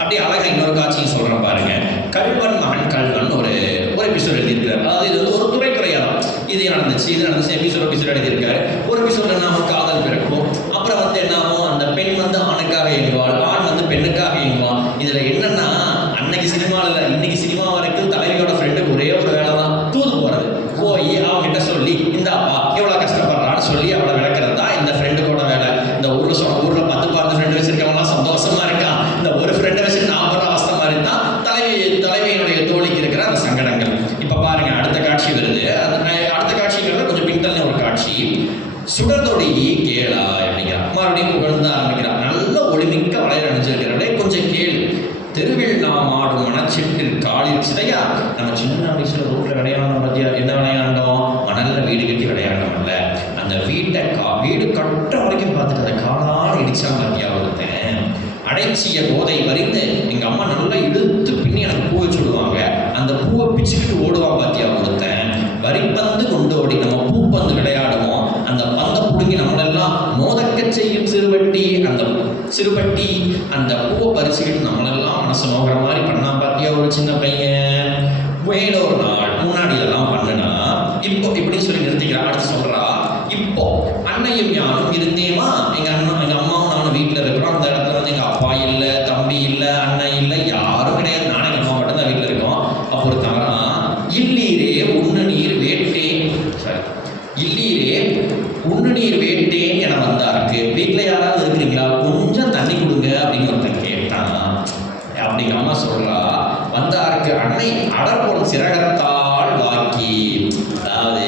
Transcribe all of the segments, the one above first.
அப்படியே அழகாக இன்னொரு காட்சியும் சொல்கிறேன் பாருங்க. கல்வன் மகன் கல்வன் ஒரு ஒரு எபிசோட் எழுதியிருக்கிறார். அதாவது இது வந்து ஒரு துறைத்துறையாக இது நடந்துச்சு? இது நடந்துச்சு எபிசோட் எபிசோட் எழுதியிருக்காரு. ஒரு எபிசோட நமக்கு காதல் பிறக்கும். என்ன விளையாண்டோம் மணலில் வீடு கட்டி விளையாண்டோம்ல அந்த வீட்டை கா வீடு கட்ட வரைக்கும் பார்த்துட்டு அந்த காலால் இடிச்சாங்க அப்படியா ஒருத்தன். அடைச்சிய போதை வரிந்து எங்க அம்மா நல்லா இழுத்து பின்னி எனக்கு பூவை சுடுவாங்க அந்த பூவை பிச்சுக்கிட்டு ஓடுவான் பாத்தியா ஒருத்தன். வரிப்பந்து கொண்டு ஓடி நம்ம பூ பந்து விளையாடுவோம். அந்த பந்தை பிடுங்கி நம்மளெல்லாம் மோதக்க செய்யும் சிறுவட்டி அந்த சிறுவட்டி அந்த பூவை பறிச்சுக்கிட்டு நம்மளெல்லாம் மனசு நோக்கிற மாதிரி பண்ணா பாத்தியா ஒரு சின்ன பையன். நான் இல்லை யாரும் கிடையாது. நானே நம்ம மட்டும்தான் வீட்டில் இருக்கோம். அப்போ ஒரு தானா இல்லீரே உண்ணு நீர் வேட்டேன். சாரி இல்லீரே உண்ணு நீர் வேட்டேன் என வந்தாருக்கு. வீட்டில் யாராவது இருக்கிறீங்களா? கொஞ்சம் தண்ணி கொடுங்க அப்படின்னு ஒருத்தன் கேட்டான். அப்படிங்கிற அம்மா சொல்றா வந்தாருக்கு அன்னை அடற்பொருள் சிறகத்தால் வாக்கி. அதாவது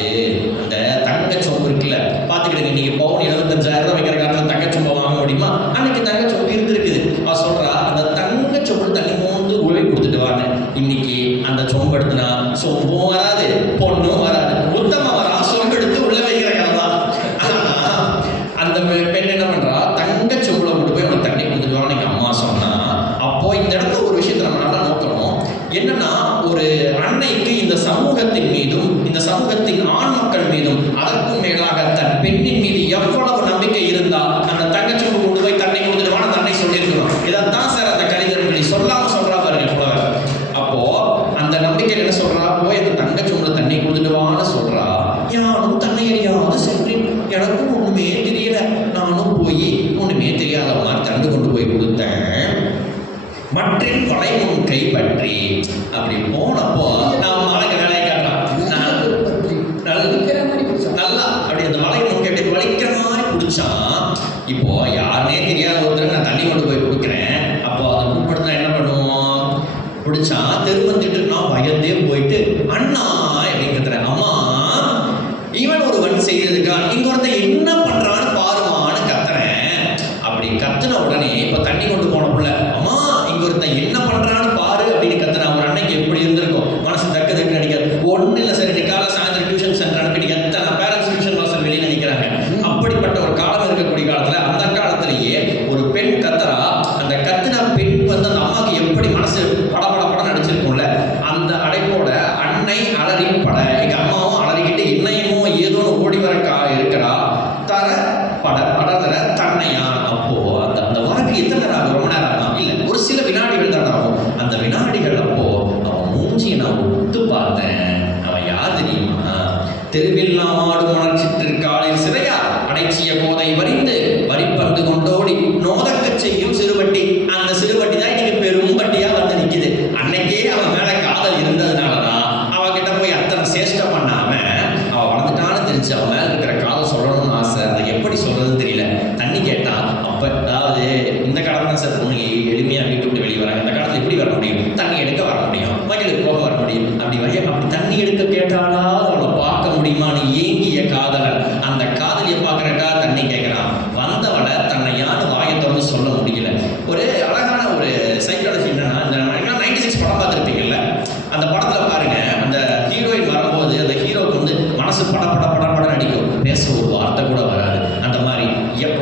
காசு பட பட பட பட நடிக்கும். பேச ஒரு வார்த்தை கூட வராது. அந்த மாதிரி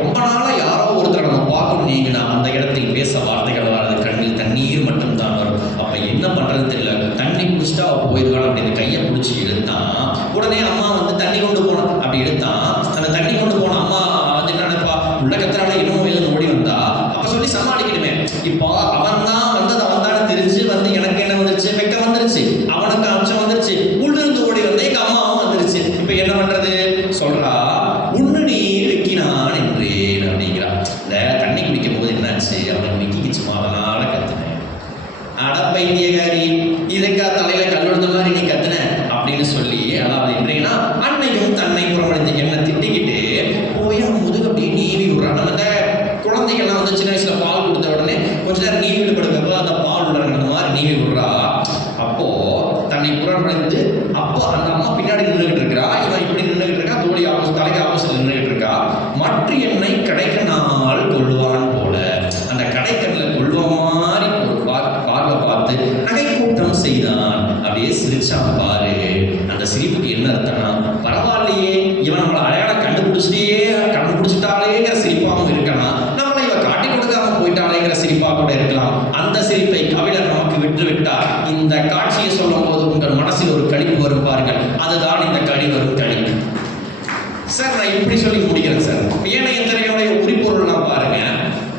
ரொம்ப நாளாக யாரோ ஒருத்தர் நம்ம பார்க்கணும் நீங்கன்னா அந்த இடத்தில் பேச வார்த்தைகள் வராது. கண்ணில் தண்ணீர் மட்டும்தான் வரும். அப்போ என்ன பண்ணுறது தெரியல. தண்ணி குடிச்சிட்டா அவள் போயிடுவாள் அப்படின்னு கையை பிடிச்சி எடுத்தான் உடனே அம்மா வந்து தண்ணி கொண்டு போனோம் அப்படி எடுத்தான் அந்த தண்ணி கொண்டு போன அம்மா வந்து என்ன நினைப்பா? உலகத்தினால இன்னும் இல்லை ஓடி வந்தா. அப்போ சொல்லி சமாளிக்கணுமே இப்போ அவன் தான் வந்து அவன் தானே தெரிஞ்சு வந்து எனக்கு என்ன வந்துருச்சு? வெக்க வந்துருச்சு. அவனுக்கு அட பைத்தியகாரி இதுக்கா தலையில கல் மாதிரி நீ கத்துன அப்படின்னு சொல்லி அதாவது எப்படின்னா அன்னையும் தன்னை புறமடைந்து என்ன திட்டிக்கிட்டு போய் அவன் முதுகு அப்படியே நீவி விடுறான். நம்ம இந்த குழந்தைகள்லாம் வந்து சின்ன வயசுல பால் கொடுத்த உடனே கொஞ்ச நேரம் நீவி விடுபடுக்கப்ப அந்த பால் உடனே மாதிரி நீவி விடுறா. அப்போ தன்னை புறமடைந்து இந்த காட்சியை சொல்லும் போது உங்கள் மனசில் ஒரு கழிப்பு வரும் பாருங்கள். அதுதான் இந்த கழிவரும் கழிப்பு சார் நான் இப்படி சொல்லி முடிக்கிறேன் சார் ஏனைய திரையுடைய உரிப்பொருள்லாம் பாருங்க.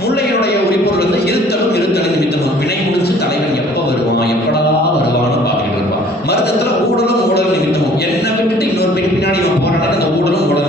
முல்லையுடைய உரிப்பொருள் வந்து இருத்தலும் இருத்தலும் நிமித்தமும் வினை முடிச்சு தலைவன் எப்போ வருவான்? எப்படா வருவான்னு பார்த்துட்டு வருவான் மருதத்துல ஊடலும் ஊடல் நிமித்தமும் என்ன விட்டுட்டு இன்னொரு பெண் பின்னாடி இவன் போராட அந்த ஊடலும் ஊடல்